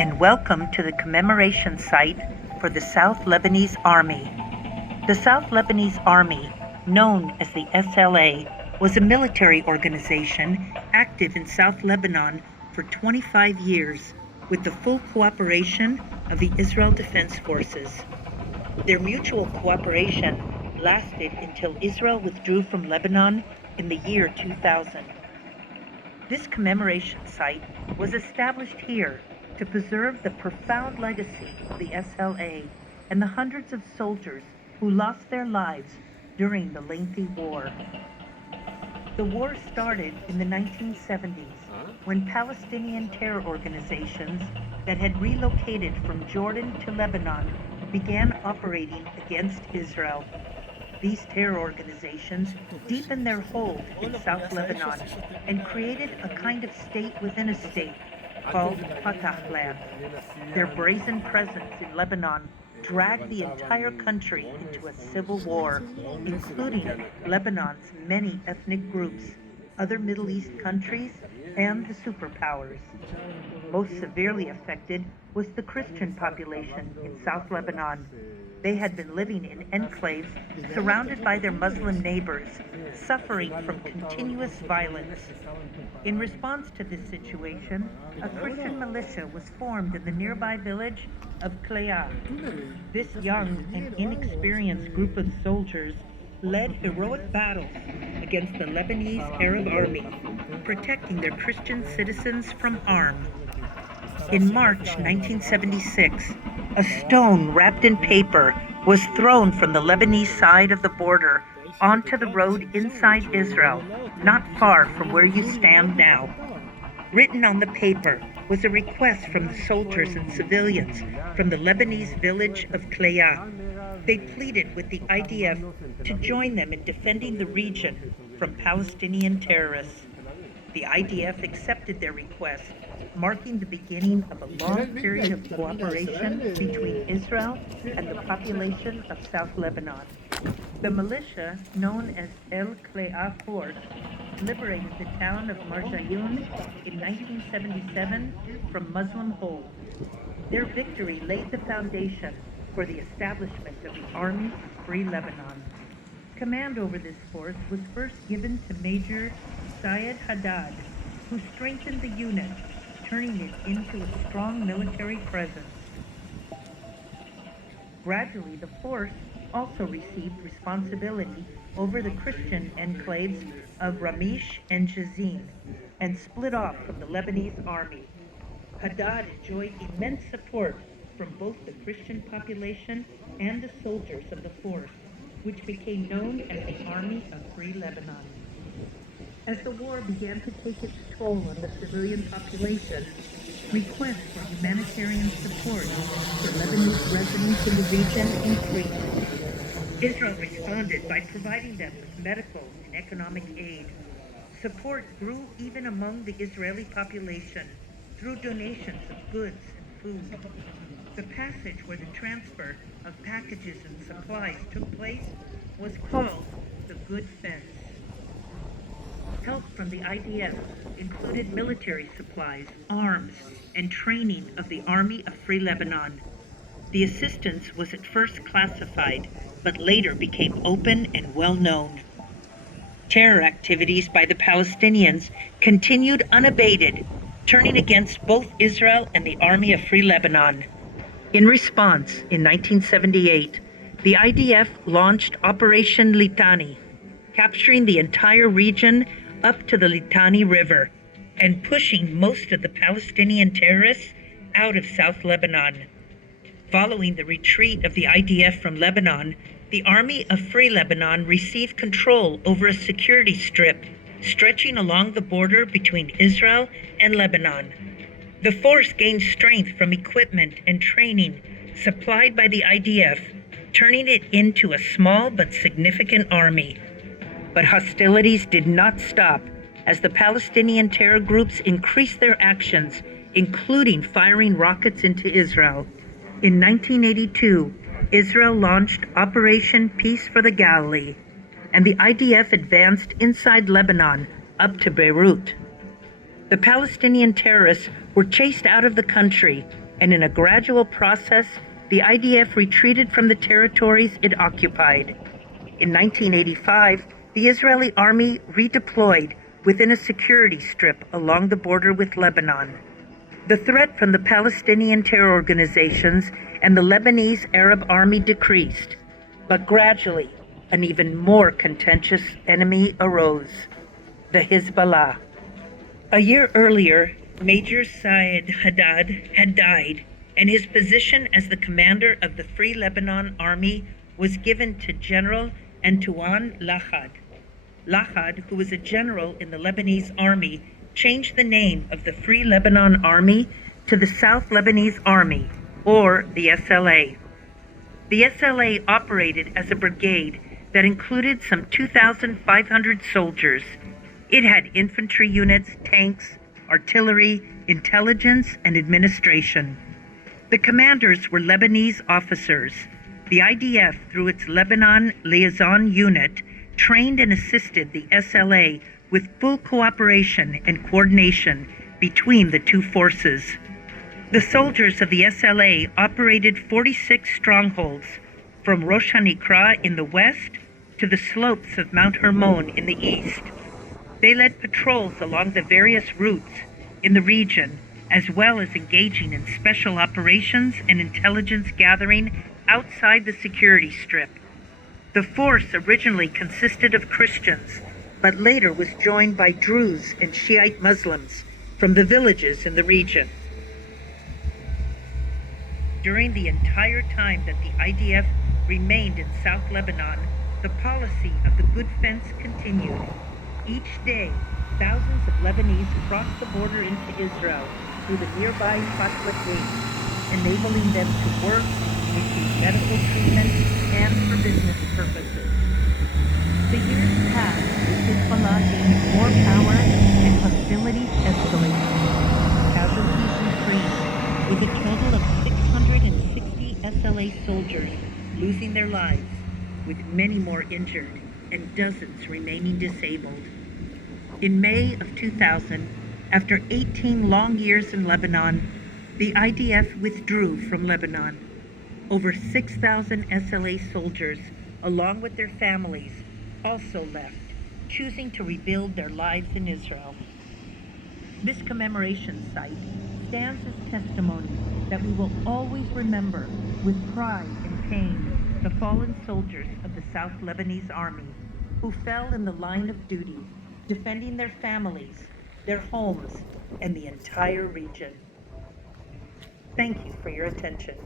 and welcome to the commemoration site for the South Lebanese Army. The South Lebanese Army, known as the SLA, was a military organization active in South Lebanon for 25 years with the full cooperation of the Israel Defense Forces. Their mutual cooperation lasted until Israel withdrew from Lebanon in the year 2000. This commemoration site was established here to preserve the profound legacy of the SLA and the hundreds of soldiers who lost their lives during the lengthy war. The war started in the 1970s when Palestinian terror organizations that had relocated from Jordan to Lebanon began operating against Israel. These terror organizations deepened their hold in South Lebanon and created a kind of state within a state called Fatah land. Their brazen presence in Lebanon dragged the entire country into a civil war, including Lebanon's many ethnic groups, other Middle East countries, and the superpowers. Most severely affected was the Christian population in South Lebanon. They had been living in enclaves surrounded by their Muslim neighbors, suffering from continuous violence. In response to this situation, a Christian militia was formed in the nearby village of Klea. This young and inexperienced group of soldiers led heroic battles against the Lebanese Arab army, protecting their Christian citizens from harm. In March 1976, a stone wrapped in paper was thrown from the Lebanese side of the border onto the road inside Israel, not far from where you stand now. Written on the paper was a request from the soldiers and civilians from the Lebanese village of Klea. They pleaded with the IDF to join them in defending the region from Palestinian terrorists. The IDF accepted their request, marking the beginning of a long period of cooperation between Israel and the population of South Lebanon. The militia, known as El Klea Force, liberated the town of Marjayoun in 1977 from Muslim hold. Their victory laid the foundation for the establishment of the Army of Free Lebanon. Command over this force was first given to Major Syed Haddad, who strengthened the unit, turning it into a strong military presence. Gradually, the force also received responsibility over the Christian enclaves of Ramish and Jazin, and split off from the Lebanese army. Haddad enjoyed immense support from both the Christian population and the soldiers of the force, which became known as the Army of Free Lebanon. As the war began to take its toll on the civilian population, requests for humanitarian support for Lebanese residents in the region increased. Israel responded by providing them with medical and economic aid. Support grew even among the Israeli population through donations of goods and food. The passage where the transfer of packages and supplies took place was called the Good Fence. Help from the IDF included military supplies, arms, and training of the Army of Free Lebanon. The assistance was at first classified, but later became open and well known. Terror activities by the Palestinians continued unabated, turning against both Israel and the Army of Free Lebanon. In response, in 1978, the IDF launched Operation Litani, capturing the entire region up to the Litani River and pushing most of the Palestinian terrorists out of South Lebanon. Following the retreat of the IDF from Lebanon, the Army of Free Lebanon received control over a security strip stretching along the border between Israel and Lebanon. The force gained strength from equipment and training supplied by the IDF, turning it into a small but significant army. But hostilities did not stop as the Palestinian terror groups increased their actions, including firing rockets into Israel. In 1982, Israel launched Operation Peace for the Galilee, and the IDF advanced inside Lebanon up to Beirut. The Palestinian terrorists were chased out of the country, and in a gradual process, the IDF retreated from the territories it occupied. In 1985, the Israeli army redeployed within a security strip along the border with Lebanon. The threat from the Palestinian terror organizations and the Lebanese Arab army decreased, but gradually an even more contentious enemy arose: the Hezbollah. A year earlier, Major Syed Haddad had died, and his position as the commander of the Free Lebanon Army was given to General Antoine Lahad. Lahad, who was a general in the Lebanese army, changed the name of the Free Lebanon Army to the South Lebanese Army, or the SLA. The SLA operated as a brigade that included some 2,500 soldiers. It had infantry units, tanks, artillery, intelligence, and administration. The commanders were Lebanese officers. The IDF, through its Lebanon Liaison Unit, trained and assisted the SLA with full cooperation and coordination between the two forces. The soldiers of the SLA operated 46 strongholds, from Rosh HaNikra in the west to the slopes of Mount Hermon in the east. They led patrols along the various routes in the region, as well as engaging in special operations and intelligence gathering outside the security strip. The force originally consisted of Christians, but later was joined by Druze and Shiite Muslims from the villages in the region. During the entire time that the IDF remained in South Lebanon, the policy of the good fence continued. Each day, thousands of Lebanese crossed the border into Israel through the nearby Fatwa gate, enabling them to work, receive medical treatment, and for business purposes. The years passed with Hezbollah gaining more power and hostilities escalated. Casualties increased, with a total of 660 SLA soldiers losing their lives, with many more injured and dozens remaining disabled. In May of 2000, after 18 long years in Lebanon, the IDF withdrew from Lebanon. Over 6,000 SLA soldiers, along with their families, also left, choosing to rebuild their lives in Israel. This commemoration site stands as testimony that we will always remember with pride and pain the fallen soldiers of the South Lebanese Army who fell in the line of duty, defending their families, their homes, and the entire region. Thank you for your attention.